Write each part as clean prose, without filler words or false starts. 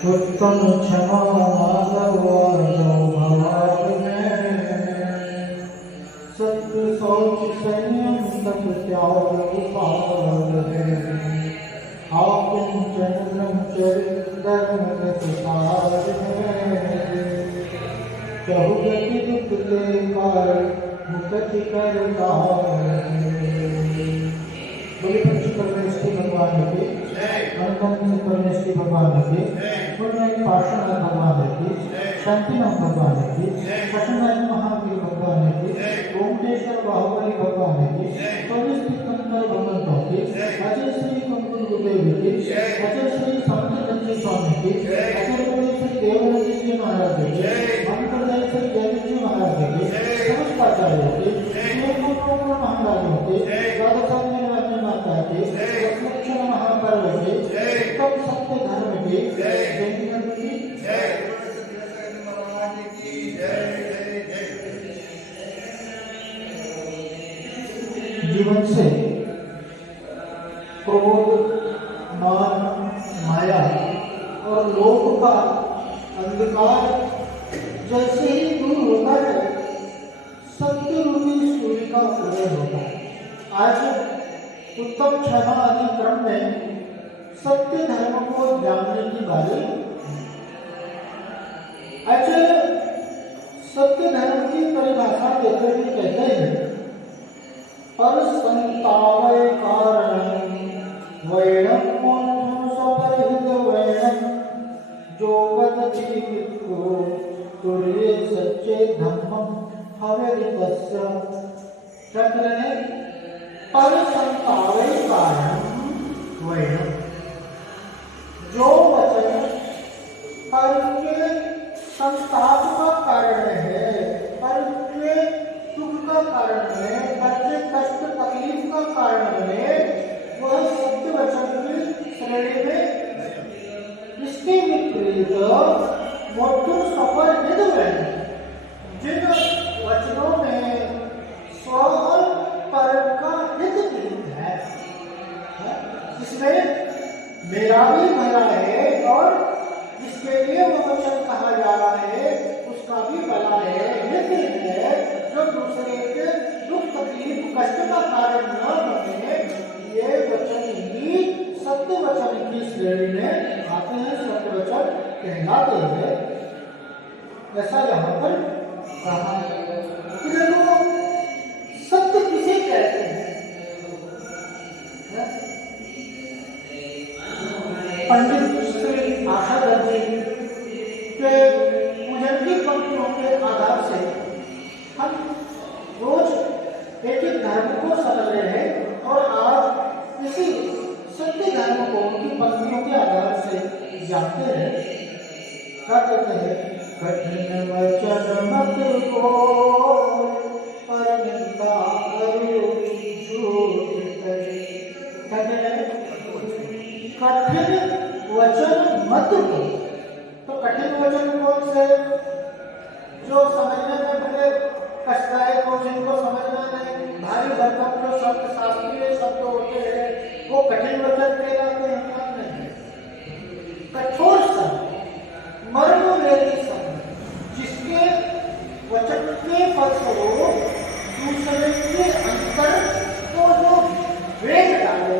उत्तम क्षमा माधव भवार में, सत्य शौच संयम तप त्याग उपार है। आकिंचन ब्रह्मचर्य धर्म प्रसार है, बहुगति दुख के कारण मुक्ति करता है। बोले पंच परमेश्वरी भगवान के, अनंत परमेश्वरी भगवान के, पार्श्वनाथ भगवान की, शांतिनाथ भगवान की, सत्यनारायण महावीर भगवान की, ओमकेश्वर बाहुबली भगवान की, भगवंतों की, अजय श्री कंकुल गुरुदेव की, अजय श्री सामंत स्वामी की, अजय श्री देवरंजी जी महाराज की, मंत्र श्री जयंत जी महाराज की, समस्त आचार्यों की, महाराजों की, द्वादशाध्याय माता की, लक्ष्मण महापर्व की, उत्तम सत्य धर्म की, जीवन से क्रोध, मान, माया और लोभ का अंधकार जैसे ही दूर होता है, सत्य रूपी सूर्य का उदय होता है। आज उत्तम क्षमा आदि क्रम में सत्य धर्म को जानने की बारी। अच्छा, सत्य धर्म की परिभाषा देते हुए कहते हैं, पर संतावय कारण वैणम स्वपरिहित वैणम, जो वदति मित्रो तुर्ये सच्चे धम्मम हवेरितस्य। क्या करें? पर संतावय कारण वैणम, जो वचन कर्म के संताप का कारण है, कर्म के दुख का कारण है, कर्म कष्ट तकलीफ का कारण है, वह सत्य वचन की श्रेणी में। इसके विपरीत मोटू सफल हित है, जिन वचनों में स्व और पर का हित निहित है, इसमें मेरा भी भला है और जिसके लिए वो वचन कहा जा रहा है उसका भी भला है, हित है, जो दूसरे के दुख तकलीफ कष्ट का कारण न बने, ये वचन ही सत्य वचन की श्रेणी में आते हैं, सत्य वचन कहलाते हैं। ऐसा यहाँ पर कहा है। सत्य किसे कहते हैं? पंडित श्री आशाधर जी के पूजन की पंक्तियों के आधार से हम रोज एक एक धर्म को समझ रहे हैं और आज इसी सत्य धर्म को उनकी पंक्तियों के आधार से जानते हैं। क्या कहते हैं? कठिन वचन मत को पर निंदा करो झूठ करे। कठिन वचन मत को, तो कठिन वचन कौन से? जो समझने में बड़े कष्टदायक हो, जिनको समझना नहीं, भारी भरकम जो शब्द शास्त्रीय शब्द होते हैं, वो कठिन वचन कहलाते हैं। कठोर शब्द, मर्मवेदी शब्द, जिसके वचन के फलस्वरूप दूसरे के अंतर को जो वेग डाले,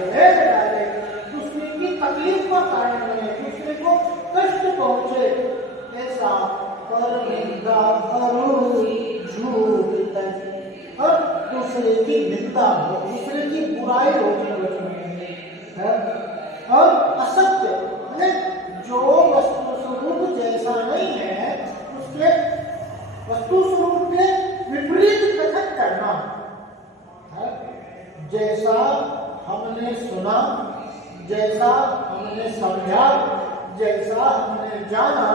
दूसरे की तकलीफ का कारण बने, दूसरे को कष्ट पहुंचे, ऐसा पर निंदा करो झूठ और दूसरे की निंदा हो, दूसरे की बुराई हो, और असत्य जो वस्तु स्वरूप जैसा नहीं है उसके वस्तु स्वरूप के विपरीत कथन करना। जैसा हमने सुना, जैसा हमने समझा, जैसा हमने जाना,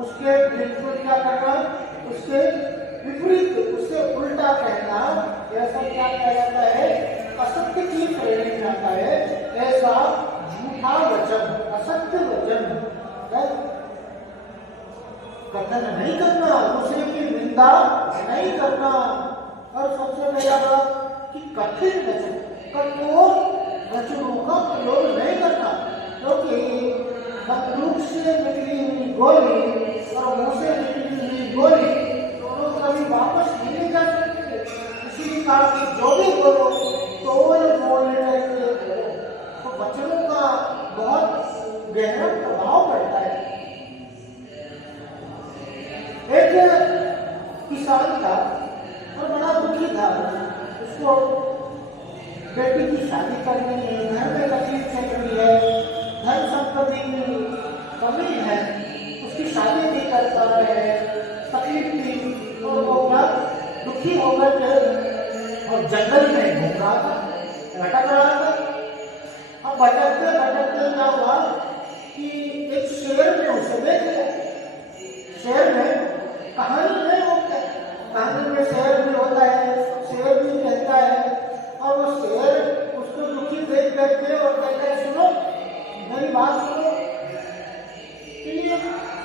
उसके बिल्कुल क्या करना, उसके विपरीत, उससे उल्टा कहना, ऐसा क्या कहा जाता है? असत्य की श्रेणी में आता है। ऐसा झूठा वचन, असत्य वचन कथन नहीं करना, दूसरे की निंदा नहीं करना। और सबसे पहला बात कि कठिन वचन, कठोर वचनों का प्रयोग नहीं करना, क्योंकि बंदूक से से निकली हुई गोली और मुंह से निकली हुई गोली दोनों कभी वापस नहीं जा सकते। इसी कारण से जो भी बोलो तोल बोलने के बोलो। तो वचनों का बहुत गहरा प्रभाव पड़ता है। एक किसान था और बड़ा दुखी था। उसको बेटी की शादी करनी है, घर में तकलीफ चल रही है, धन संपत्ति की कमी है, उसकी शादी नहीं कर पा रहे हैं, तकलीफ थी और वो दुखी होकर के और जंगल में घूम रहा था, भटक रहा था। अब भटकते भटकते क्या हुआ कि एक शेर ने उसे देख लिया। शेर में कहानी नहीं होता है, कहानी में शेर भी होता है, शेर भी कहता है और वो शेर उसको दुखी देख करके और कहता है सुनो मेरी बात सुनो।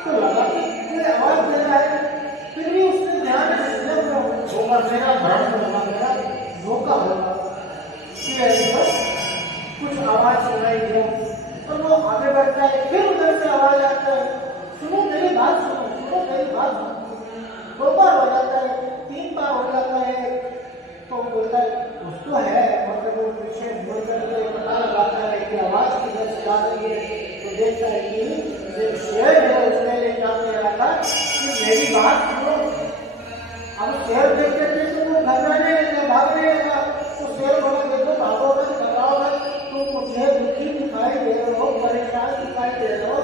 तो लगा कि कोई आवाज दे रहा है, फिर भी उसने ध्यान होगा मेरा भ्रम होगा, मेरा धोखा होगा, कुछ आवाज सुनाई दे और वो आगे बढ़ता है। फिर उधर से आवाज आता है सुनो मेरी बात सुनो, सुनो मेरी बात सुनो। 2 बार हो जाता है, 3 बार हो जाता है। तो बोलता है उसको है मतलब वो पीछे बोल करके पता लगाता है कि आवाज किधर से आ रही है। तो देखता है कि जो शेर है उसने ले जाके रहा था कि मेरी बात सुनो। अब शेर देख करके तो वो घबराने लगा, भागने लगा। तो शेर बोला देखो भागो मत, घबराओ मत, तुम मुझे दुखी दिखाई दे रहे हो, परेशान दिखाई दे रहे हो,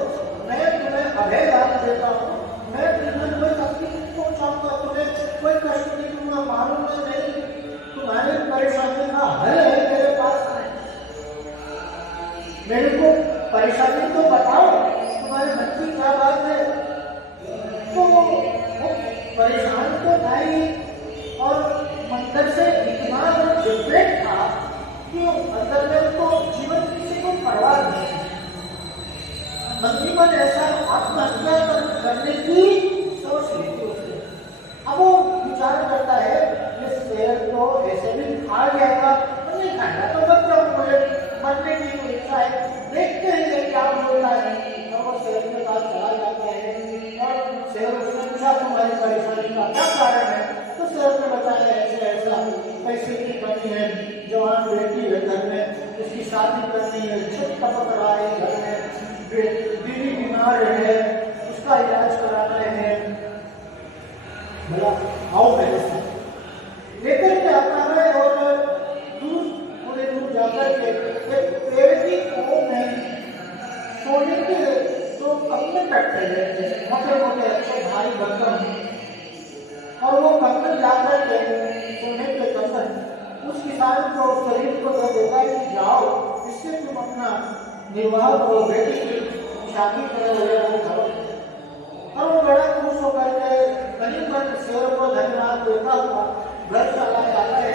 मैं तुम्हें अभय दान देता हूँ, मैं तुम्हें कोई तकलीफ पहुंचाऊंगा, तुम्हें कोई कष्ट नहीं दूंगा, मालूम नहीं तुम्हारी परेशानी का हल है मेरे पास में। मेरे को परेशानी तो बताओ, तुम्हारे मन की क्या बात है। तो वो परेशान तो भाई और मंदिर से इतना डिफरेंट था कि अंदर में तो जीवन किसी को परवाह नहीं। मंदी मन ऐसा आत्महत्या करने की सोच लेती उसने। अब वो विचार करता है ये शेर तो ऐसे भी खा जाएगा, नहीं खाएगा तो बच जाऊँ, मुझे मरने की कोई इच्छा है, देखते हैं क्या बोलता है। और वो शेर के पास चला जाता है और शेर उसने पूछा तुम्हारी परेशानी का क्या कारण है। तो शेर ने बताया ऐसे ऐसा पैसे की कमी है, जवान बेटी है घर में, उसकी शादी करनी है, छत टपक रहा है घर में, बीवी बीमार है, उसका इलाज कराना है। बोला आओ मेरे साथ। लेकर के आता है और दूर थोड़े दूर जाकर के एक पेड़ की कोप में सोने के जो कंगन रखते हैं, मोटे मोटे अच्छे भारी बर्तन, और वो कंगन जाकर के सोने के कंगन उस किसान को शरीर को दे देता है कि जाओ इससे तुम अपना निर्वाह करो, बेटी की शादी करो। और वो बड़ा खुश होकर के गरीब शेर को धन्यवाद देता हुआ घर चला जाता है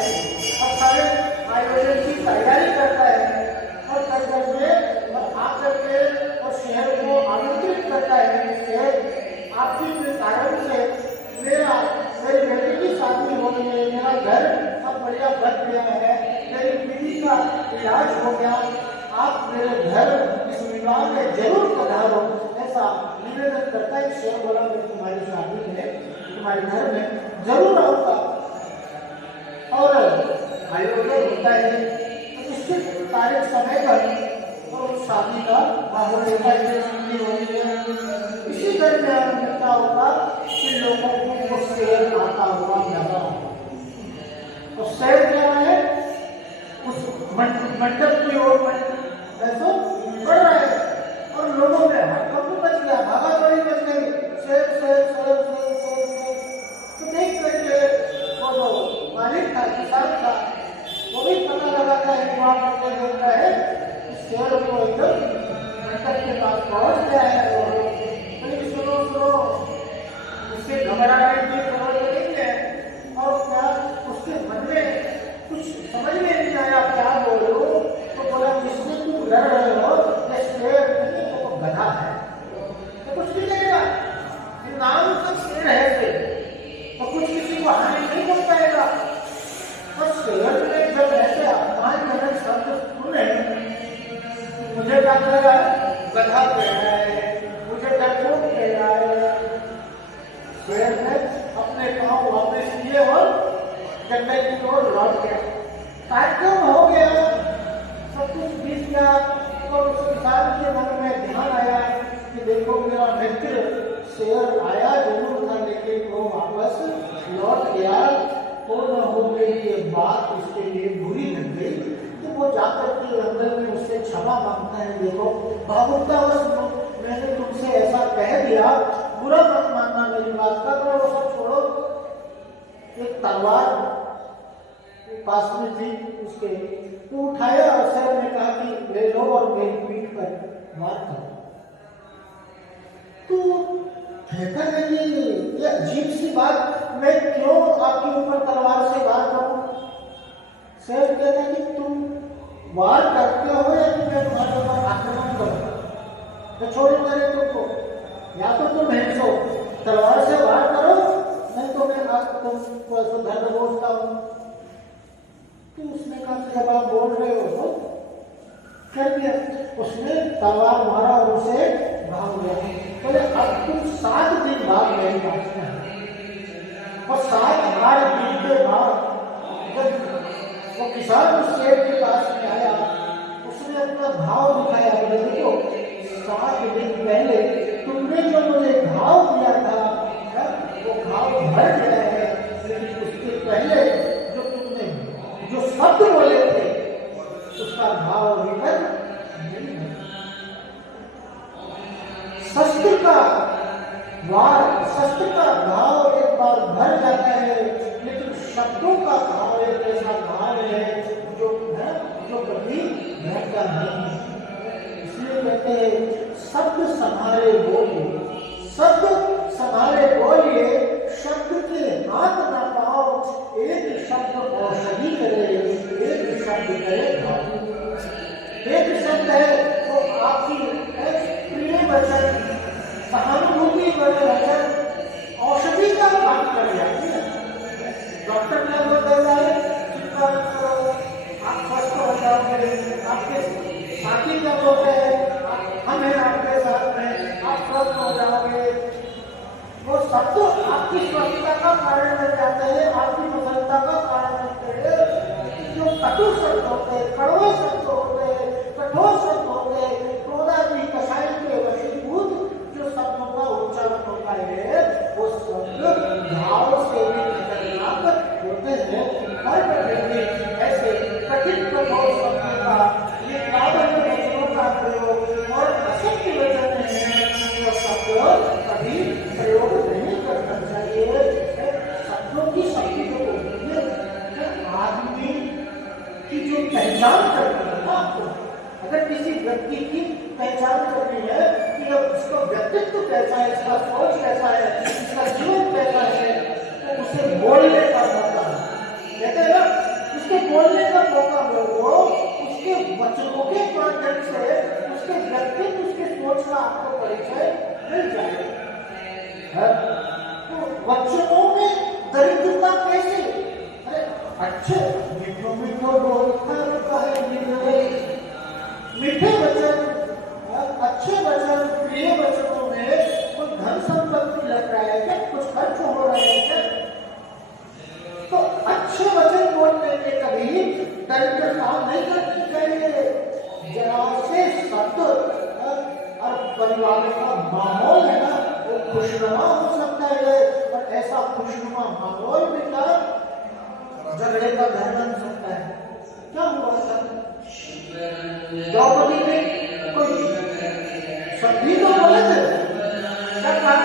और सारे आयोजन की तैयारी करता है और कर करके और आकर के और शेर को आमंत्रित करता है। शेर आपके कारण से मेरी बेटी की शादी हो गई है, मेरा घर अब बढ़िया बन गया है, मेरी बीवी का इलाज हो गया, आप मेरे घर इस विवाह में जरूर पधारो, ऐसा निवेदन करता है। शेर बोला मैं तुम्हारी शादी में तुम्हारे घर में जरूर आऊंगा। और आयोजन होता है निश्चित तारीख समय पर और शादी का माहौल होता है। इसी दरमियान में क्या होगा कि लोगों को वो शेर आता हुआ नजर तो शेर क्या है उस मंडप की ओर ऐसा बढ़ रहा है और लोगों में हड़कंप बच गया, भागादौड़ी बच गई, शेर शेर शेर शेर शेर शेर। तो देख करके वो जो मालिक था, किसान था, वो भी पता लगाता है, वहाँ करके देखता है कि शेर को एकदम मंडप के पास पहुँच गया है और सुनो सुनो उससे घबराने की जरूरत नहीं है। और क्या उसके मन में कुछ समझ में नहीं आया क्या बोलो। तो बोला जिससे तुम डर रहे हो शेर नहीं तो गधा है, तो कुछ नहीं लगेगा, नाम का शेर है शेर, तो कुछ किसी को हानि नहीं पहुंच पाएगा। और शेर ने जब ऐसे अपमानजनक शब्द सुने मुझे क्या लगा गधा पे है, मुझे जंगल की ओर लौट गया। कार्यक्रम हो गया, सब कुछ बीत गया, तो उस किसान के मन में ध्यान आया कि देखो मेरा मित्र शेर आया जरूर था, लेकिन वो वापस लौट गया, तो न हो गई ये बात उसके लिए बुरी लग गई। तो वो जाकर के अंदर में उससे क्षमा मांगता है, देखो भावुकतावश मैंने तुमसे ऐसा कह दिया, बुरा मत मानना मेरी बात का, तो वो सब छोड़ो। एक तलवार पास में थी उसके, तो उठाया और शेर ने कहा कि ले लो और मेरी पीठ पर मार करो। तो कहता है कि ये अजीब सी बात, मैं क्यों आपके ऊपर तलवार से वार करूं? शेर कहता है कि तुम वार करते हो या कि मैं तुम्हारे ऊपर आक्रमण करूं? तो छोड़ूंगा नहीं तुमको, या तो तुम हिंसो तलवार से वार करो, नहीं तो मैं आज तुमको ऐसा धर्म बोलता हूं। तो उसने कहा जब आप बोल रहे हो तो कर दिया। उसने तलवार मारा और उसे भाग गया। बोले अब तुम 7 दिन बाद मेरे पास में आए, और 7 दिन के बाद जब वो किसान उस शेर के पास में आया, उसने अपना भाव दिखाया। बोले देखो 7 दिन पहले तुमने जो मुझे घाव दिया था वो घाव भर गया है, लेकिन उसके पहले जो तुमने जो शब्द बोले थे उसका घाव अभी तक नहीं है। शस्त्र का वार, शस्त्र का घाव एक बार भर जाता है, लेकिन शब्दों का घाव एक ऐसा घाव है जो कभी भरता नहीं। इसलिए कहते हैं शब्द संभाले बोलिए, शब्द संभाले बोलिए, शब्द के हाथ ना पाओ, एक शब्द औषधि करे, एक शब्द करे घाव। एक शब्द है वो आपकी प्रिय वचन, सहानुभूति वाले वचन औषधि का काम कर जाती है। डॉक्टर क्या बोलता है, चिंता मत करो, आप स्वस्थ हो जाओगे। आपके साथी क्या बोलते हैं, हम हैं आपके साथ में, आप स्वस्थ हो जाओगे। वो सब तो आपकी स्वस्थता का कारण बन जाते हैं, आपकी प्रसन्नता का कारण बनते हैं। जो कटु शब्द होते हैं, कड़वे शब्द होते हैं, कठोर शब्द होते हैं, क्रोधादि कषाय के वशीभूत जो शब्दों का उच्चारण होता है, वो शब्द भाव से भी खतरनाक होते हैं। हर कठिन ऐसे कठिन कठोर शब्दों का, ये काव्य वचनों का प्रयोग और असत्य वचन है, वो शब्द कभी प्रयोग नहीं करना चाहिए। शब्दों की शक्ति को आदमी की जो पहचान करनी है ना, आपको अगर किसी व्यक्ति की पहचान करनी है कि अब इसका व्यक्तित्व कैसा है, इसका सोच कैसा है, इसका जीवन कैसा है, तो उसे बोलने का मौका है। कहते हैं ना, उसके बोलने का मौका मिलो, उसके वचनों के माध्यम से उसके व्यक्तित्व, उसके सोच का आपको परिचय मिल जाएगा। तो वचनों में दरिद्रता कैसे? अरे अच्छे मीठो मीठो बोलता है, मीठे वचन, अच्छे वचन, प्रिय वचनों में कुछ धन संपत्ति लग रहा है क्या, कुछ खर्च हो रहा है क्या? तो अच्छे वचन बोलने में कभी दरिद्रता नहीं करनी चाहिए। जरा से शब्द और परिवार का माहौल है ना, वो खुशनुमा हो सकता है, और ऐसा खुशनुमा माहौल में क्या झगड़े का घर बन सकता है। क्या हुआ सर, द्रौपदी ने कोई सभी तो बोले थे, क्या कहा,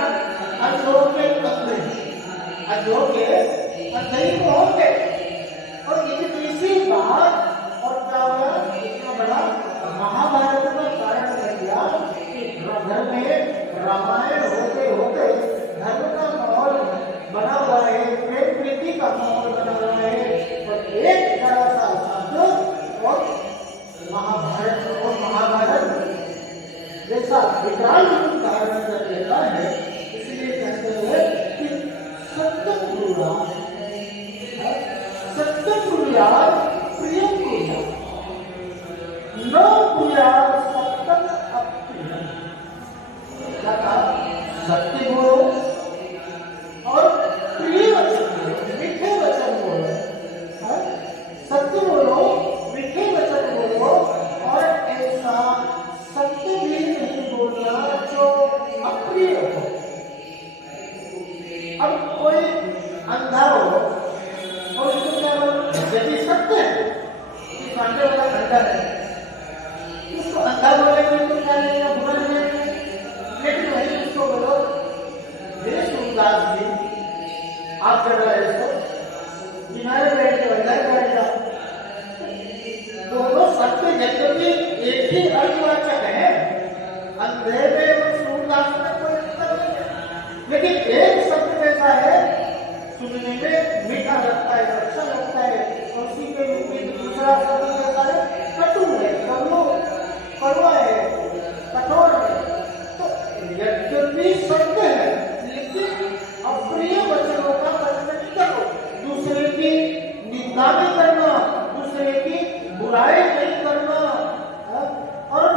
अधो के कपड़े, अधो के अधई को होंगे, और इतनी सी बात और क्या हुआ, इतना बड़ा महाभारत का कारण बन गया कि घर में रामायण होते होते धर्म का माहौल बना हुआ है, प्रेम प्रीति का माहौल बना हुआ है, और एक जरा सा शब्द और महाभारत जैसा विकराल रूप धारण कर लेता है। इसलिए कहते हैं कि सत्यम ब्रूयात्, सत्यम ब्रूयात् प्रियम ब्रूयात्, न ब्रूयात् सत्यम अप्रियम। क्या कहा, सत्य बोलो और प्रिय वचन बोलो, मीठे वचन बोलो, चढ़ रहा है इसको, किनारे बैठ के इधर बैठ जा। दोनों सत्य यद्यपि एक ही अर्थवाचक है, अंधेरे में सूर्यदास में कोई अंतर नहीं है, लेकिन एक शब्द ऐसा है सुनने में मीठा लगता है, अच्छा लगता है, और उसी के विपरीत दूसरा शब्द ऐसा है कटु है, कड़वा है, कठोर है। तो यद्यपि सत्य है लेकिन अप्रिय वचनों का वचन नहीं करो, दूसरे की निंदा नहीं करना, दूसरे की बुराई नहीं करना। और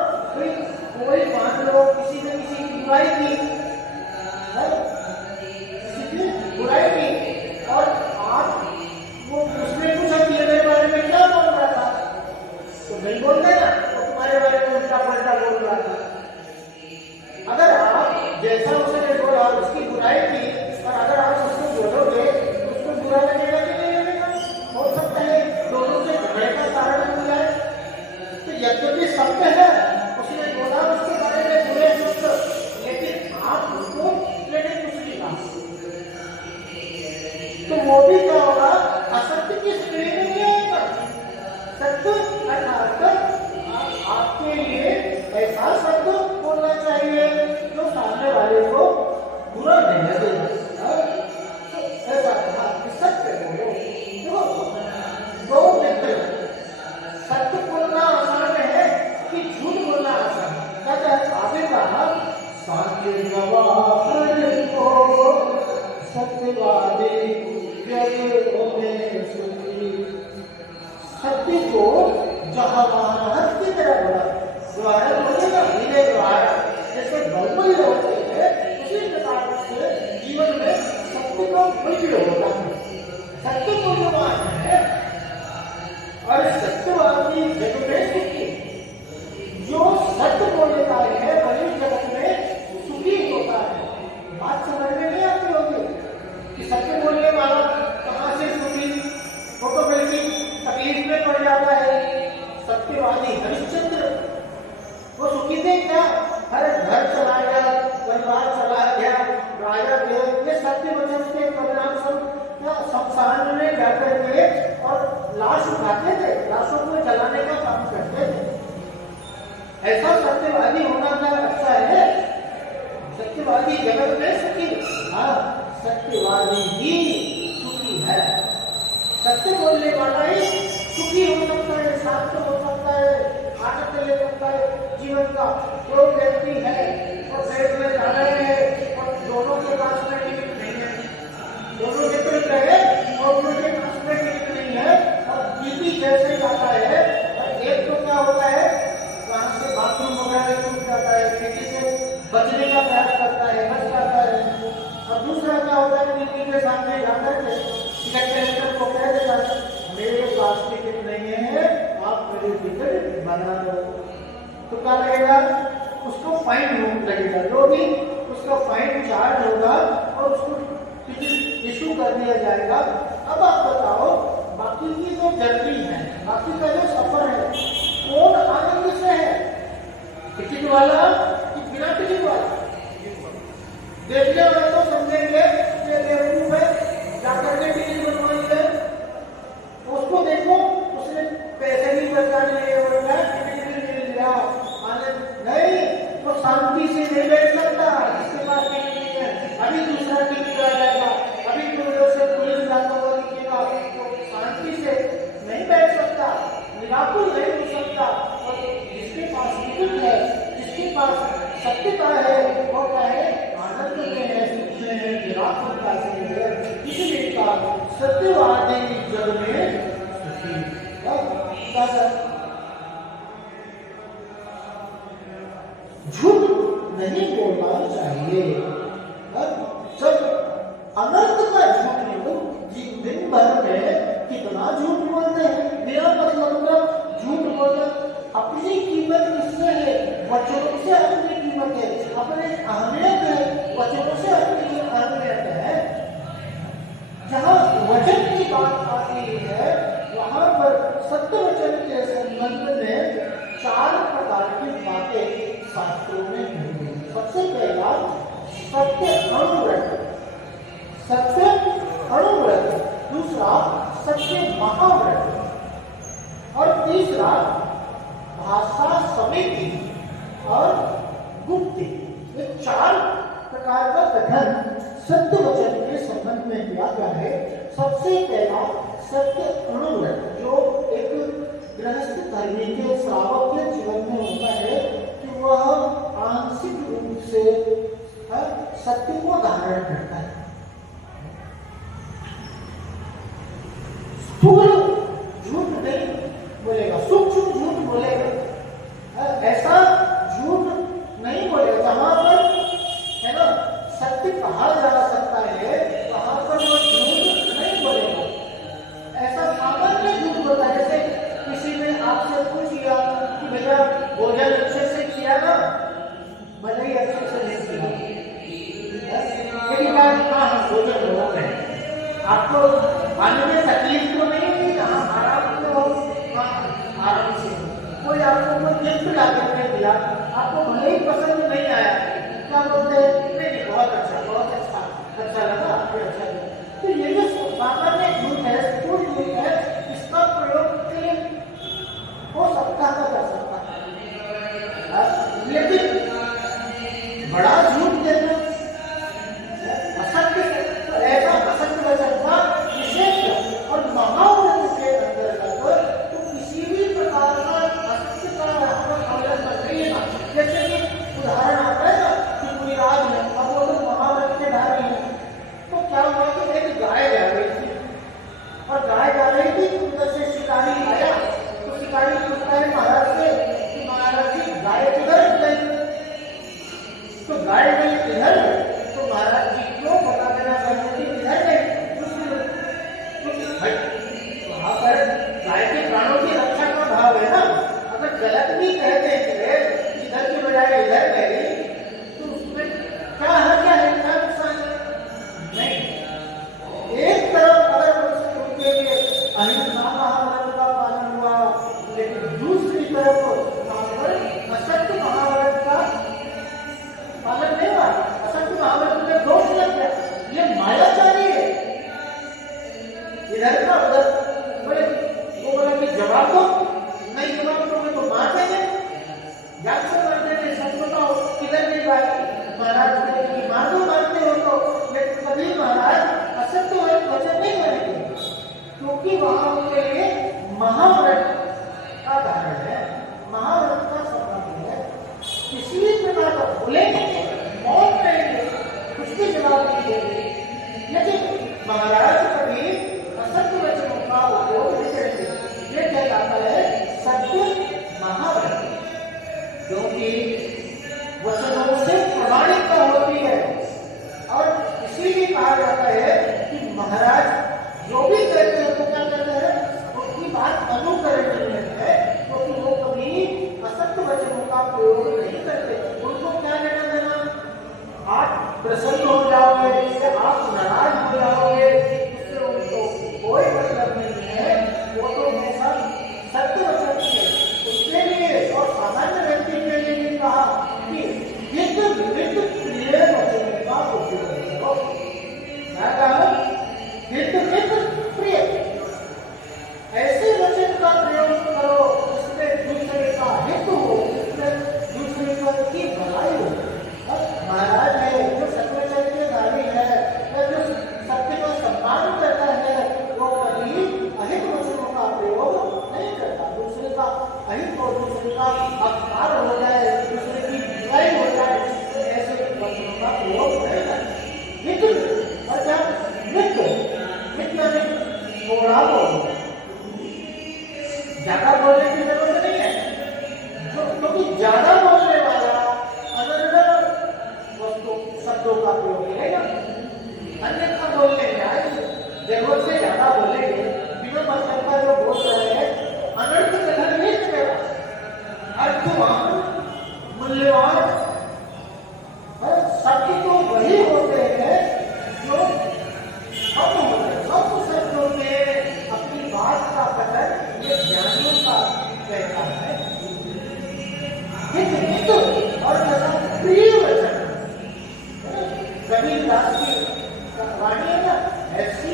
कोई मान लो किसी ने किसी की बुराई की, किसी की बुराई की, और आप वो उसने पूछा कि मेरे बारे में क्या बोल रहा था, तो नहीं बोलते ना, वो तुम्हारे बारे में उल्टा पलटा बोल रहा था। अगर आप जैसा उसने बोला उसकी बुराई की, और अगर आप उसको बोलोगे तो उसको बुरा लगेगा कि नहीं लगेगा, हो सकता है दोनों से झगड़े का कारण बन जाए। तो यद्यपि सत्य है, उसने बोला उसके बारे में बुरे शब्द, लेकिन आप उसको लेने कुछ नहीं कहा, तो वो भी क्या होगा, असत्य की श्रेणी में नहीं आएगा। सत्य अर्थात आपके लिए ऐसा शब्द बोलना चाहिए जो सामने वाले को बुरा नहीं लगेगा। ऐसा सत्य बोलो। देखो दो मित्र, सत्य बोलना आसान है कि झूठ बोलना आसान है। कहते आगे कहा सत्यवादी सत्य को जहावानहत की तरह बोला, द्वारा बोलेगा धीरे द्वारा, जैसे बहुमूल्य होते हैं उसी प्रकार से जीवन में सत्य का मूल्य होता है, सत्य मूल्यवान है। और सत्यवादी जग में सुखी, जो सत्य बोलता है वही जगत में सुखी होता है। बात समझ में नहीं आती होगी कि सत्य बोलने वाला कहाँ से सुखी, वो तो बल्कि तकलीफ में पड़ जाता है। सत्यवादी हरिश्चंद्र वो सुखी थे क्या, हर घर चला गया, परिवार चला गया, राजा थे, ये सत्य वचन के परिणाम स्वरूप शमशान में जाकर के और लाश उठाते थे, लाशों को जलाने का काम करते थे। ऐसा सत्यवादी होना क्या अच्छा है? सत्यवादी जगत में सुखी, हाँ सत्यवादी ही सुखी है। सत्य बोलने वाला ही सुखी हो सकता है, शांत हो सकता है, आनंद ले सकता है जीवन का। जो व्यक्ति है वो पेट में जाना है और दोनों के पास में टिकट नहीं है, दोनों मित्र रहे और उनके पास में टिकट नहीं है, और बीती जैसे जाता है, एक तो क्या होता है वहां से बाथरूम वगैरह छूट जाता है, खिड़की से बचने का प्रयास करता है, बच जाता है। और दूसरा क्या होता है खिड़की के सामने जाकर के टिकट कलेक्टर को कह देता है मेरे पास टिकट नहीं है, आप मेरे टिकट बना दो। तो क्या लगेगा, उसको फाइन लगेगा, जो भी उसका फाइन चार्ज होगा और उसको टिकट इशू कर दिया जाएगा। अब आप बताओ बाकी की जो जर्नी है, बाकी का जो सफर है, कौन आनंद से है, टिकट वाला कि बिना टिकट वाला? देखने वाले तो समझेंगे कि बेवकूफ है, जाकर के टिकट बनवाई है। उसको देखो उसने पैसे भी बचा लिए, टिकट भी ले लिया, आनंद नहीं, वो शांति से नहीं बैठ सकता, जिसके पास टिकट नहीं है। अभी दूसरा टिकट आ जाएगा, अभी दूर से पुलिस जाता हुआ दिखेगा, तो शांति से नहीं बैठ सकता, निराकुल नहीं हो सकता। और जिसके पास टिकट है, जिसके पास सत्यता है, वो क्या है, आनंद में है, सुख में है, निराकुलता से है। इसलिए कहा सत्यवादी जग में सुखी। झूठ नहीं बोलना चाहिए। जब अनर्थ का झूठ बोलो, दिन भर में कितना झूठ बोलते हैं, बिना मतलब का झूठ बोलना। अपनी कीमत किससे है? वचनों से अपनी कीमत है, अपने अहमियत है, वचनों से अपनी अहमियत है। जहाँ वचन की बात आती है वहां पर सत्य वचन के संबंध में 4 प्रकार की बातें शास्त्रों में मिली। सबसे पहला सत्य अनुव्रत, सत्य अणुव्रत, दूसरा सत्य महाव्रत और तीसरा भाषा समिति और गुप्ति। ये 4 प्रकार का कथन सत्य वचन के संबंध में किया गया है। सबसे पहला सत्य अणुव्रत, जो एक गृहस्थ धर्मी के श्रावक के जीवन में होता है कि वह आंशिक रूप से सत्य को धारण करता है। स्थूल झूठ नहीं बोलेगा, सूक्ष्म झूठ बोलेगा, ऐसा झूठ नहीं बोलेगा। जहां पर है ना सत्य कहा जा सकता है वहां पर वो झूठ नहीं बोलेगा। ऐसा सामान्य झूठ होता है, जैसे किसी ने आपसे पूछ लिया कि भैया भोजन अच्छे से किया ना, भले ही अच्छे से नहीं किया, लेकिन हाँ भोजन हो गए, आपको खाने में तकलीफ तो नहीं हुई, हाँ आराम तो आराम से। कोई आपको कोई गिफ्ट ला के दिया, आपको भले ही पसंद नहीं आया, क्या बोलते हैं नहीं बहुत अच्छा लगा, आपको अच्छा लगा। तो ये जो सामान्य झूठ है, स्थूल झूठ है, इसका प्रयोग हो सकता है, कर सकता है, लेकिन बड़ा झूठ देना असत्य, तो ऐसा असत्य वचन का विशेष और महाव्रत के अंतर्गत तो किसी भी प्रकार का असत्य का अवलंबन नहीं लेना। जैसे कि उदाहरण आता है ना कि पूरी रात में अब वो लोग महाव्रत के धारी हैं, तो क्या हुआ कि एक गाय जा रही थी और गाय जा रही थी, उधर से शिकारी आया, तो शिकारी पूछता है महाराज से कि महाराज जी गाय किधर गई, तो गाय गई किधर, तो महाराज जी क्यों बता देना चाहिए किधर गई। वहां पर गाय के प्राणों की रक्षा का भाव है ना, अगर गलत भी कहते थे इधर की बजाय इधर गई तो उसमें क्या हर्जा है, क्या नुकसान है? नहीं। एक तरफ अगर उनके लिए अहिंसा महाव्रत का पालन हुआ, लेकिन दूसरी तरफ वहां पर असत्य महाव्रत का पालन नहीं हुआ, असत्य महाव्रत में दोष लग गया, ये मायाचारी है। इधर का उधर बोले, वो बोला कि जवाब दो, नहीं जवाब दोगे तो मार देंगे, जान से मार देंगे, सच बताओ किधर की बात। महाराज ने मार दो, मारते हो तो, लेकिन कभी महाराज असत्य वचन नहीं करेंगे, क्योंकि वहां उनके लिए महाव्रत का धारण है, महाव्रत का संबंध है। किसी भी प्रकार का बोलेंगे, मौत करेंगे, उसकी जवाब नहीं देंगे, लेकिन महाराज कभी असत्य वचनों का उपयोग नहीं करेंगे। ये कहलाता है सत्य महाव्रत, क्योंकि वचनों से प्रमाणिकता होती है। और इसीलिए कहा जाता है कि महाराज जो भी कहते हैं तो क्या कहते हैं, उसकी बात अनुकरण है, क्योंकि वो कभी असत्य वचनों का प्रयोग नहीं करते। उनको क्या लेना देना, आप प्रसन्न हो जाओगे, आप नाराज हो जाओगे, उससे उनको कोई मतलब नहीं है। वो तो हमेशा सत्य वचन है, उसके लिए और सामान्य व्यक्ति के लिए भी कहा कि हित विहित प्रिय वचन का उपयोग करो। क्या कहा, हित विहित प्रिय, ऐसे वचन का प्रयोग करो जिसमें दूसरे का हित हो, जिसमें दूसरे की भलाई हो। महाराज है जो सत्य के धारी है, जो सत्य का सम्मान करता है, वो कभी अहित वचनों का प्रयोग नहीं करता। दूसरे का अहित और दूसरे का अपकार हो जाए, दूसरे की बुराई हो जाए, ऐसे वचनों का प्रयोग नहीं करता। मित्र और क्या मित्र, मित्र ने थोड़ा बोलो, ज्यादा बोलने की जरूरत नहीं है, क्योंकि ज्यादा बोलने वाला शब्दों का प्रयोग करेगा, अन्यथा बोलने में जरूरत से ज्यादा बोलेंगे, बिना मतलब का जो बोल रहे हैं अनर्थ कथन नहीं करेगा। अर्थवान मूल्यवान शब्द तो वही होते हैं जो हम होते हैं, सब शब्दों में अपनी बात का कथन ये ज्ञानियों का कहता है। हित और जैसा प्रिय वचन, कबीर दास की वाणी है ना, ऐसी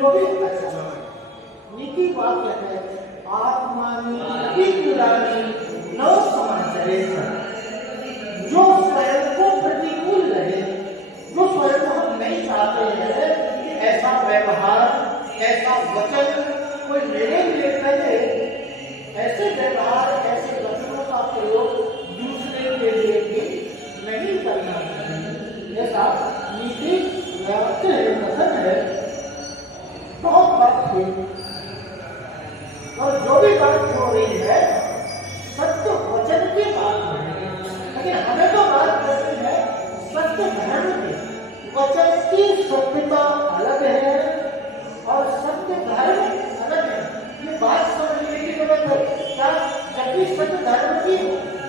जो भी अच्छा नीति वाक्य है आत्मानी पुरानी नव समाचारे जो स्वयं को प्रतिकूल रहे, जो स्वयं को हम नहीं चाहते हैं कि ऐसा व्यवहार ऐसा वचन कोई मेरे लिए करे, ऐसे व्यवहार ऐसे वचनों का प्रयोग दूसरे के लिए भी नहीं करना चाहिए। ऐसा नीति वाक्य कथन है बहुत बात हुई और जो भी बात हो रही है सत्य वचन की बात हो रही है, लेकिन हमें तो बात करनी है सत्य धर्म की। वचन की सत्यता अलग है और सत्य धर्म अलग है। ये बात समझने की जरूरत है। क्या जब भी सत्य धर्म की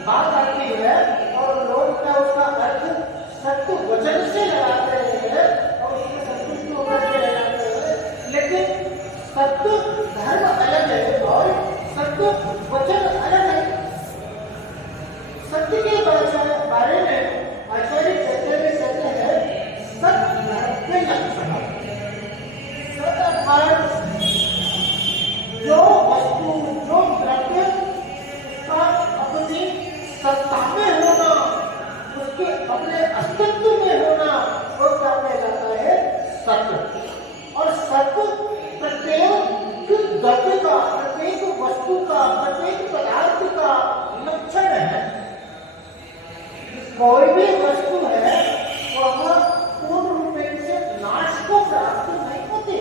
बात आती है और लोग क्या उसका अर्थ सत्य वचन से लगाते हैं और उसमें संतुष्ट होकर के रह जाते हैं, लेकिन सत्य धर्म अलग है और सत्य वचन अलग है। सत्य के बारे में आचार्य कहते हैं सत्य धर्म के लक्षण। सत्य अर्थात जो वस्तु जो द्रव्य का अपनी सत्ता में होना, उसके अपने अस्तित्व में होना, वो क्या कहलाता है सत्य। और सत्य प्रत्येक द्रव्य का, प्रत्येक वस्तु का, प्रत्येक पदार्थ का लक्षण है। कोई भी वस्तु है वह पूर्ण रूप से नाश को प्राप्त नहीं होती।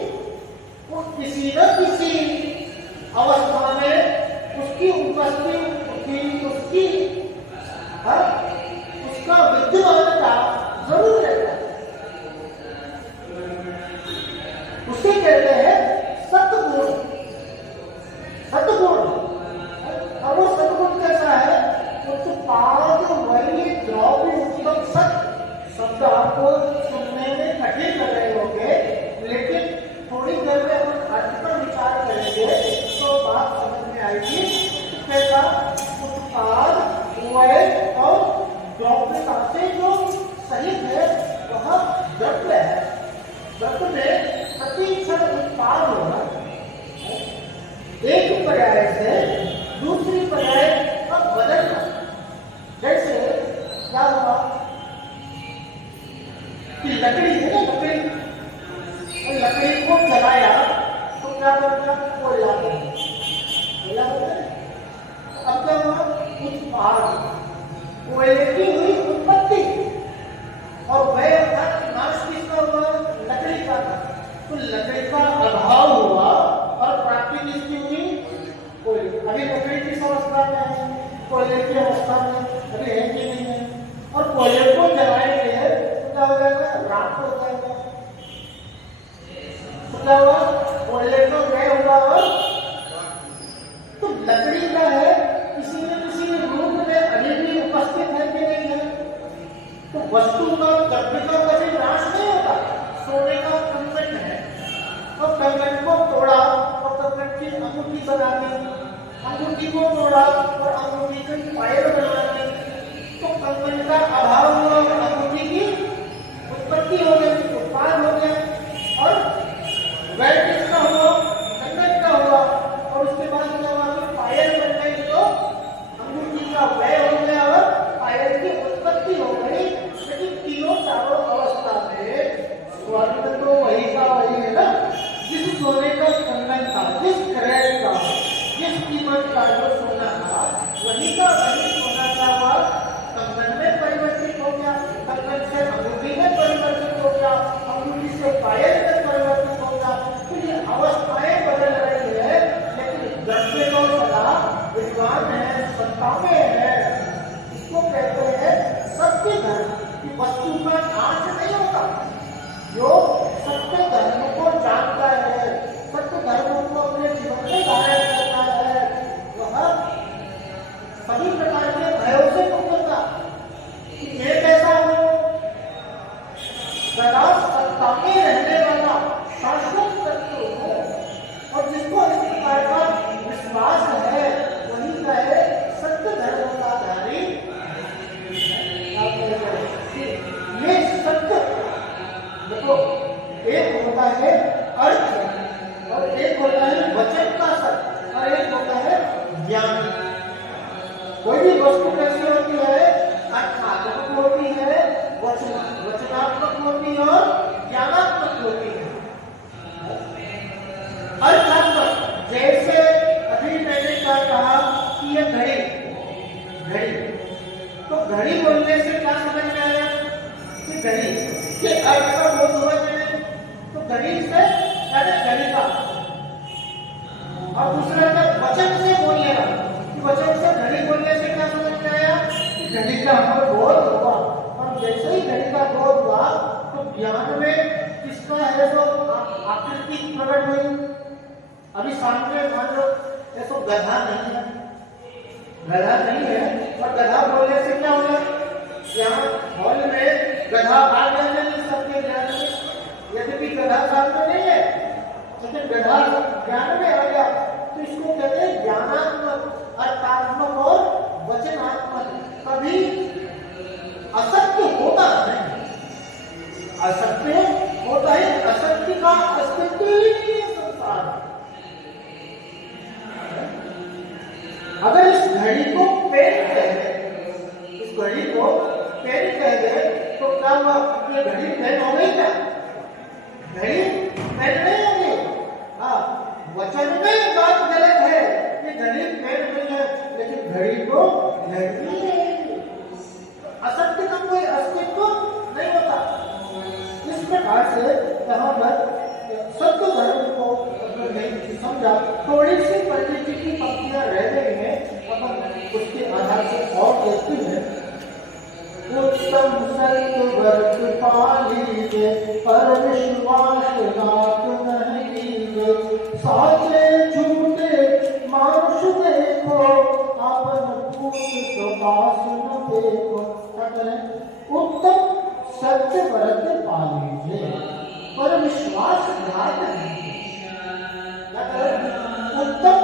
वो किसी न किसी अवस्था में उसकी उपस्थिति उसकी उसका विद्यमानता जरूर रहता है। उसे कहते हैं सत्गुण। सत्गुण और वो सत्गुण कैसा है? उत्पाद वही द्रव्य उत्तम सत्य शब्द आपको सुनने में कठिन लग रहे होंगे, लेकिन थोड़ी देर में हम अर्थ पर विचार करेंगे तो बात समझ में आएगी। कैसा उत्पाद वही और द्रव्यता से जो सहित है वह द्रव्य है। द्रव्य में प्रति क्षण उत्पाद होगा, एक पर्याय से दूसरी पर्याय का बदलना। जैसे क्या हुआ कि लकड़ी है ना, लकड़ी को जलाया तो क्या बना? कोयला बना। अब क्या हुआ? उत्पाद, कोयले की हुई उत्पत्ति और वह अर्थात नाश किसका हुआ? लकड़ी का था। तो लकड़ी का अभाव हुआ और प्राप्ति किसकी हुई? कोयले। अभी लकड़ी किस अवस्था में है? कोयले की अवस्था में अभी है कि नहीं है? और कोयले को जलाएंगे तो क्या हो जाएगा? राख हो जाएगा। तो क्या हुआ? कोयले का व्यय हुआ और तो लकड़ी का है किसी न किसी रूप में अभी भी उपस्थित है कि नहीं है? तो वस्तु का द्रव्य का कभी नाश नहीं होता। सोने का कंगन है तो कंगन को तोड़ा और कंगन की अंगूठी बना दी, अंगूठी को तोड़ा और अंगूठी की पायल बना दी, तो कंगन का अभाव हुआ और अंगूठी की उत्पत्ति हो गई, उत्पाद हो गया। और वह किसका हुआ? कंगन का हुआ। और उसके बाद क्या हुआ? पायल बन गई तो अंगूठी का व्यय हो गया और पायल की उत्पत्ति हो गई। लेकिन तीनों चारों अवस्था में स्वर्ण तो वही का वही है ना। जिस सोने का कंगन था, जिस कैरेट का, जिस कीमत का जो सोना था, वही का वही सोना का हुआ कंगन में परिवर्तित हो गया, कंगन से अंगूठी में परिवर्तित हो गया, अंगूठी से पायल में परिवर्तित हो गया। तो ये अवस्थाएं बदल रही है, लेकिन द्रव्य तो सदा विद्वान है, सत्ता में है। इसको कहते हैं सत्य धर्म की वस्तु का नाश नहीं होता। जो सत्य धर्म को जानता है, सत्य धर्म को अपने जीवन में धारण करता है, वह सभी प्रकार के भयों से मुक्त होता। मैं कैसा हूँ? सदा सत्ता में रहने वाला शाश्वत तत्व हूँ। और जिसको इस प्रकार का विश्वास है वही का है सत्य धर्म का धारी। ये सत्य देखो, एक होता है अर्थ और दूसरा जब वचन से बोलिएगा, वचन से घड़ी बोलने से क्या समझ में आया कि घड़ी का हमें बोध होगा, और जैसे ही घड़ी का बोध हुआ तो ज्ञान में किसका है जो आकृति प्रकट हुई। अभी सामने मान लो ऐसा गधा नहीं है, गधा नहीं है, और गधा बोलने से क्या होगा, यहाँ हॉल में गधा आ गया नहीं सबके ज्ञान में, यद्यपि गधा सामने नहीं है लेकिन गधा ज्ञान में आ गया, तो इसको कहते हैं ज्ञानात्मक, अर्थात्मक और वचनात्मक। कभी असत्य होता नहीं, असत्य होता है, असत्य का अस्तित्व ही नहीं है संसार। अगर इस घड़ी को पेन कह दे, इस घड़ी को पेन कह दे तो क्या हुआ, ये घड़ी पेन हो गई क्या? घड़ी पेन नहीं होगी। हाँ, वचन में बात गलत है, ये घड़ी पेन नहीं है, लेकिन घड़ी को घड़ी असत्य का कोई अस्तित्व नहीं होता। इस प्रकार से यहाँ पर सत्य धर्म को समझा। थोड़ी सी पंडित जी की पंक्तियां रह गई हैं, अपन उसके आधार से और देखते हैं। उत्तम सत्य व्रत पालीजे, पर विश्वास घात नहीं कीजे, साचे झूठे मानुष देखो, आपन पूत प्रकाश न देखो। उत्तम सत्य व्रत पालीजे, पर विश्वास घात नहीं। उत्तम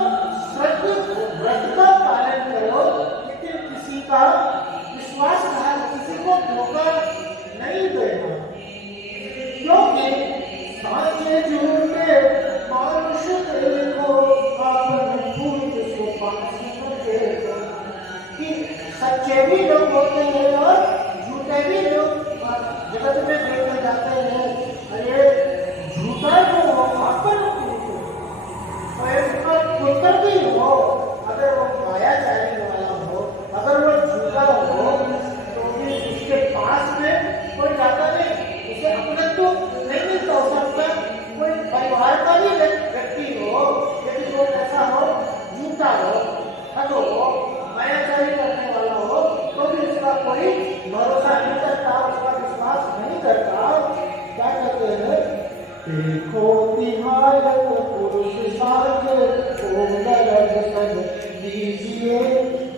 सत्य व्रत का पालन करो, लेकिन किसी का विश्वासघात, किसी को धोखा नहीं देना, क्योंकि साचे झूठे मानुष देखो, आपन भूत सुपास न देखो। कि सच्चे भी लोग होते हैं और झूठे भी लोग जगत में देखे जाते हैं। अरे झूठा जो हो आपन पुत्र भी हो, अगर वो माया चाहने वाला हो, अगर वो झूठा हो, तो भी उसके पास में कोई जाता नहीं, उसे अपना तो नहीं मिलता हो सकता। कोई परिवार का भी व्यक्ति हो, यदि वो ऐसा हो, झूठा हो, ठगो हो, मायाचारी करने वाला हो, तो भी उसका कोई भरोसा नहीं करता, उसका विश्वास नहीं करता। क्या कहते हैं, देखो तिहायत पुरुष साजे, ओ दर्द सन दीजिए,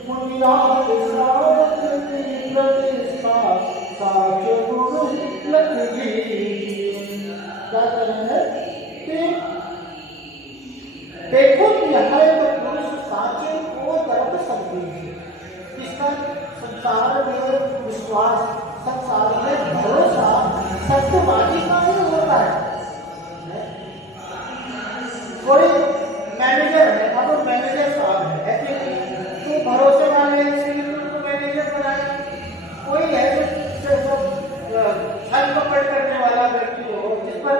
मुनियाद सावत की प्रतिष्ठा, साच गुरु लग लीजिए। क्या कहते हैं कि देखो तिहायत पुरुष साजे, ओ दर्द सन दीजिए। इसका संसार में विश्वास, संसार में भरोसा सत्यवादी का ही होता है। कोई मैनेजर है, अब मैनेजर साहब है, ऐसे तो भरोसे वाले हैं, इसलिए उनको मैनेजर बनाए। कोई है जो छल पकड़ करने वाला व्यक्ति हो, जिस पर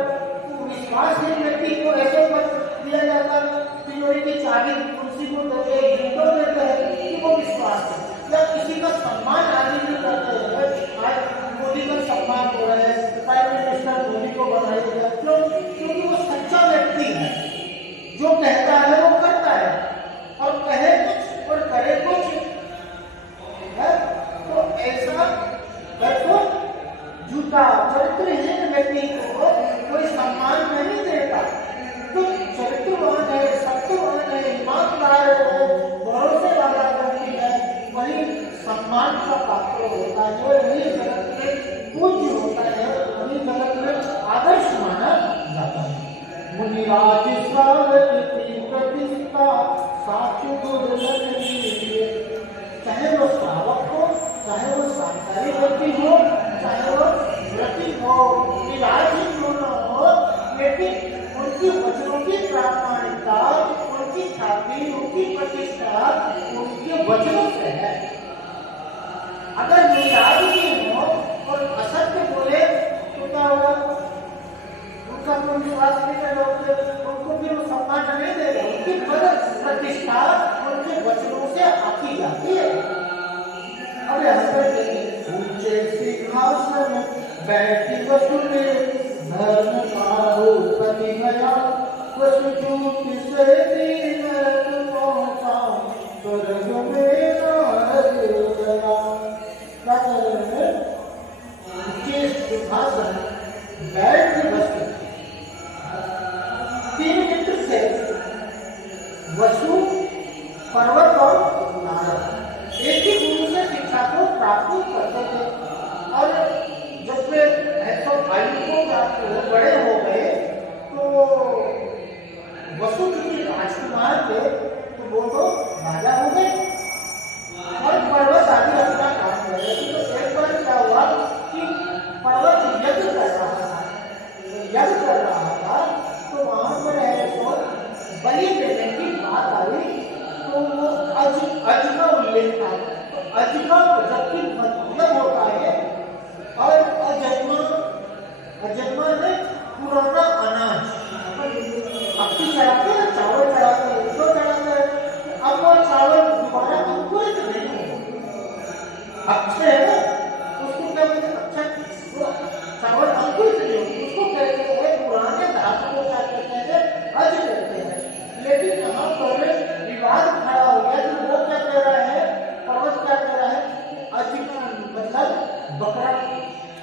विश्वासहीन व्यक्ति को ऐसे मत दिया जाता, तिजोरी की चाबी कुर्सी को देते हैं कि वो विश्वास है, या किसी का सम्मान आदि भी करते हैं। आज मोदी का सम्मान हो रहा है, प्राइम मिनिस्टर मोदी को बनाया गया, क्योंकि वो सच्चा व्यक्ति है, जो कहता है वो करता है, और कहे कुछ और करे कुछ है। तो ऐसा देखो झूठा चरित्रहीन व्यक्ति को कोई सम्मान नहीं देता। तो चरित्रवान है, सत्यवान है, ईमानदार है, भरोसे वाला व्यक्ति है, वही सम्मान का पात्र होता है, वही जगत में पूज्य होता है, वही जगत में आदर्श माना जाता है। मुनिराज सावत की प्रतिष्ठा, साच गुरु लग लीजिए। चाहे वो श्रावक हो, चाहे वो सांसारिक व्यक्ति हो, चाहे वो व्रती हो, मुनिराज ही क्यों न हो, लेकिन उनकी वचनों की प्रामाणिकता, उनकी ख्याति, उनकी प्रतिष्ठा उनके वचनों से है। अगर मुनिराज ही हो और असत्य बोले तो क्या होगा, उनका कोई विश्वास नहीं करोगे, उनको भी वो सम्मान नहीं देगा, उनकी प्रतिष्ठा उनके वचनों से आती जाती है। अब यहाँ पर ऊंचे सिंहासन बैठी वसुले, धर्म का रूपति गया, वसुचूक से नरक पहुंचा, स्वर्ग में नारद उतरा। क्या कर रहे हैं? नीचे सिंहासन बैठ के वसु, तीन मित्र थे, वसु, पर्वत और नारद। एक ही गुरु से शिक्षा को प्राप्त करते थे और जब वे आयु को प्राप्त हो बड़े हो गए तो वसु चूंकि राजकुमार थे तो वो तो राजा हो गए और पर्वत आदि अपना काम कर रहे थे। तो एक बार क्या हुआ कि पर्वत यज्ञ कर रहा था तो वहां पर है तो बलि देने की बात आई तो वो अज का उल्लेख था। तो अज का जबकि मतलब होता है और अजन्मा ने पुराना अनाज अक्की चढ़ाते हैं, चावल चढ़ाते हैं, जो चढ़ाते हैं, अब वो चावल दोबारा अंकुरित नहीं होगा, अच्छे है उसको क्या बोलते हैं? अच्छा चावल अंकुरित नहीं होगा उसको कहते हैं पुराने धातु को क्या कहते हैं? अज कहते हैं। लेकिन यहाँ पर विवाद खड़ा हो गया कि वो क्या कह रहा है, पर्वत क्या कह रहा है? अज मतलब बकरा,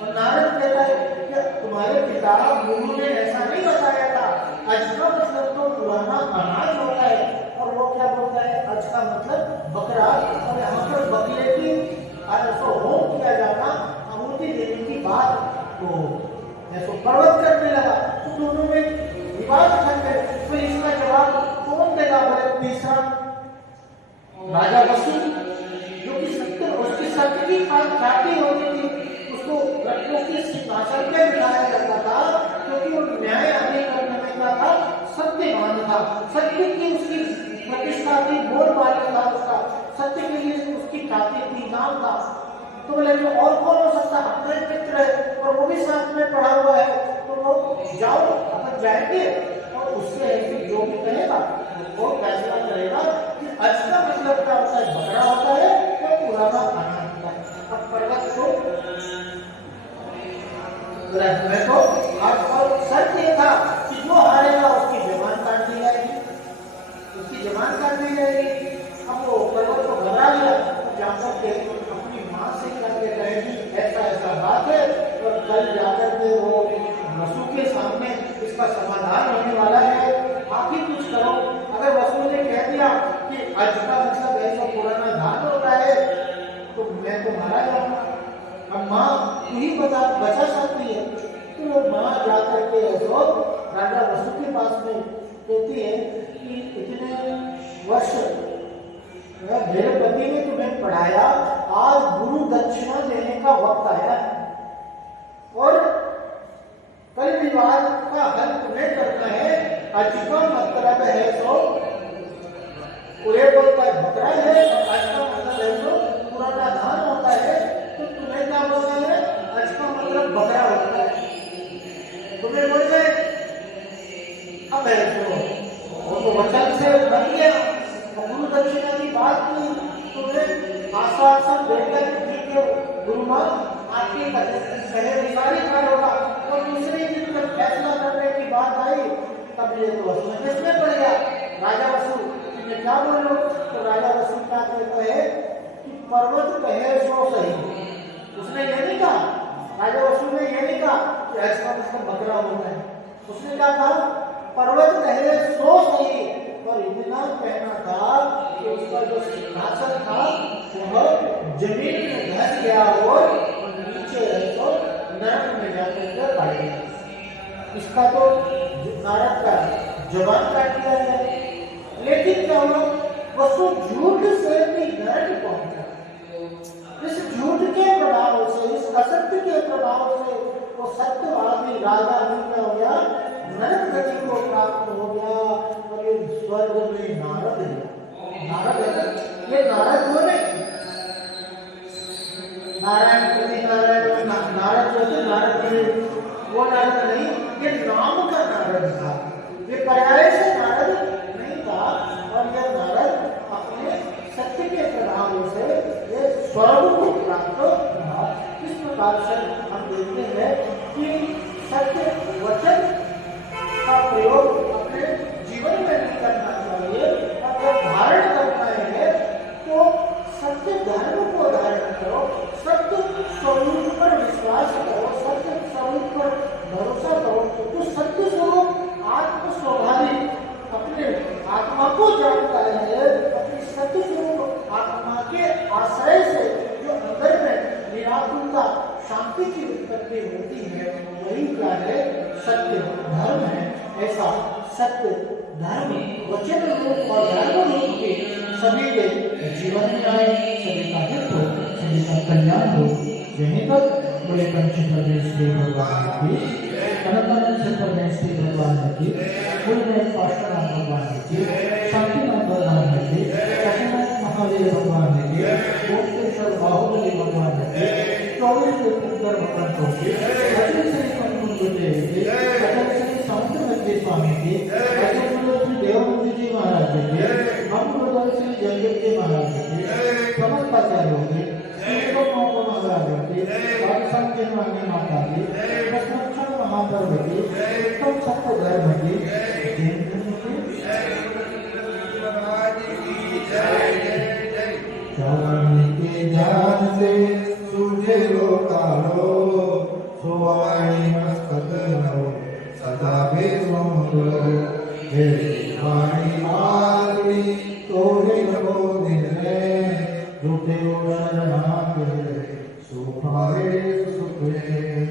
और नारद कहता है कि तुम्हारे पिता गुरु ने ऐसा नहीं बताया था। अज का मतलब तो पुराना अनाज होता है और वो क्या बोलता है? अज का मतलब बकरा। और यहाँ पर बकरे की ऐसा होम किया जाता, आहुति देने की बात तो ऐसा पर्वत करने लगा। तो दोनों में विवाद खड़ गए। फिर इसका जवाब कौन देगा? बोले तीसरा राजा वसु, जो कि सत्य उसकी सत्य की ख्याति होती थी, उसको रत्नों के सिंहासन पे बिठाया जाता था क्योंकि वो न्याय आदि करने में क्या था? सत्यवान था, सत्य की उसकी प्रतिष्ठा थी, बोलबाला था उसका, सत्य के लिए उसकी ख्याति थी, नाम था। तो बोले जो और कौन हो सकता? अपने मित्र है और वो भी साथ में पढ़ा हुआ है तो वो जाओ अपन जाएंगे और उससे ऐसे जो भी कहेगा वो फैसला करेगा कि अज का मतलब क्या होता है? बकरा होता है या पुराना अनाज होता है। अब पर्वत को और शर्त ये था कि जो हारेगा उसकी जबान काट दी जाएगी, उसकी जबान काट दी जाएगी। अब वो पर्वत को घबरा गया, जाकर के अपनी माँ से करके कहेगी ऐसा ऐसा बात है और कल जाकर के वो वसु के सामने इसका समाधान होने वाला है, आप ही कुछ करो। अगर वसु ने कह दिया कि आज का मतलब ऐसा पुराना धान होता है तो मैं तो मारा जाऊंगा। अब माँ तू ही बचा सकती है। तो वो माँ जाकर के ऐसा राजा वसु के पास में कहती है कि इतने वर्ष मेरे पति ने तुम्हें पढ़ाया, आज गुरु दक्षिणा देने का वक्त आया और कल विवाद का हल तुम्हें करना है। आज का मतलब है सो बोलता है बकरा है और आज का मतलब है सो पुराना धान होता है। तो तुम्हें क्या बोलना है? आज का मतलब बकरा होता है। तुम्हें बोल गए अब है तो वचन से बन गया। गुरु दक्षिणा की बात की तुम्हें आश्वासन देकर गुरु मां आपके कहे विचारी कर होगा और दूसरे दिन जब फैसला करने की बात आई तब ये तो समझ में पड़ गया। राजा वसु ने क्या बोलो? तो राजा वसु क्या कहता है कि पर्वत कहे सो सही। उसने ये नहीं कहा, राजा वसु ने ये नहीं कहा कि ऐसा मतलब बकरा होता है। उसने क्या कहा? पर्वत कहे सो सही। और इतना कहना था कि उसका जो सिंहासन था वह जमीन में धस गया और नीचे तो नरक में जाकर पड़ गया। इसका तो नारद का जवान काट दिया है। लेकिन क्या हुआ? वसु झूठ से भी नरक पहुंचा। इस झूठ के प्रभाव से, इस असत्य के प्रभाव से वो सत्यवादी राजा नहीं क्या हो गया? नरक गति को प्राप्त हो गया और ये स्वर्ग में नारद है। नारद है, ये नारद हो नहीं, नारायण प्रति नारायण नारद जो थे, नारद वो नारद नहीं, ये नाम का नारद था। ये पर्याय से नारद नहीं था और यह नारद अपने सत्य के प्रभाव से ये स्वर्ग को प्राप्त हुआ। इस प्रकार से हम देखते हैं कि सत्य वचन का प्रयोग अपने जीवन में भी करना चाहिए। अगर धारण करना है तो सत्य धर्म को धारण करो, सत्य स्वरूप पर विश्वास करो, सत्य स्वरूप पर भरोसा करो। तो सत्य स्वरूप आत्म स्वाभाविक अपने आत्मा को जानता है। अपनी सत्य स्वरूप आत्मा के आश्रय से जो अंदर में निराकुलता शांति की उत्पत्ति होती है, वही क्या है? सत्य धर्म है। ऐसा सत्य धर्म वचन रूप और धर्म रूप के सभी के जीवन में आए, सभी का हित हो, सभी का कल्याण हो। यहीं तक बड़े पंच परमेश्वरी भगवान की, अनंत परमेश्वरी भगवान की, पूर्ण पार्श्वनाथ भगवान की, शांतिनाथ भगवान की, काशीनाथ महादेव भगवान की, ओंकारेश्वर बाहुबली भगवान की, 24 तीर्थंकर भगवान की, अजय श्री कंकुंज देव की, अजय श्री समुद्र स्वामी की, अजय श्री देवमूर्ति जी महाराज की, हम श्री जयदेव जी महाराज की, समस्त आचार्यों की, महाराज की, पाकिस्तान के माता की, संरक्षण महापर्व की, उत्तम सत्य धर्म की, के ज्ञान से सूझे लो कालो, सोवाई मस्तक हो सदा बेसुंदर, हे वाणी मार्गी तोरे लो निर्णय, झूठे शरणा के सुखाए सुखे।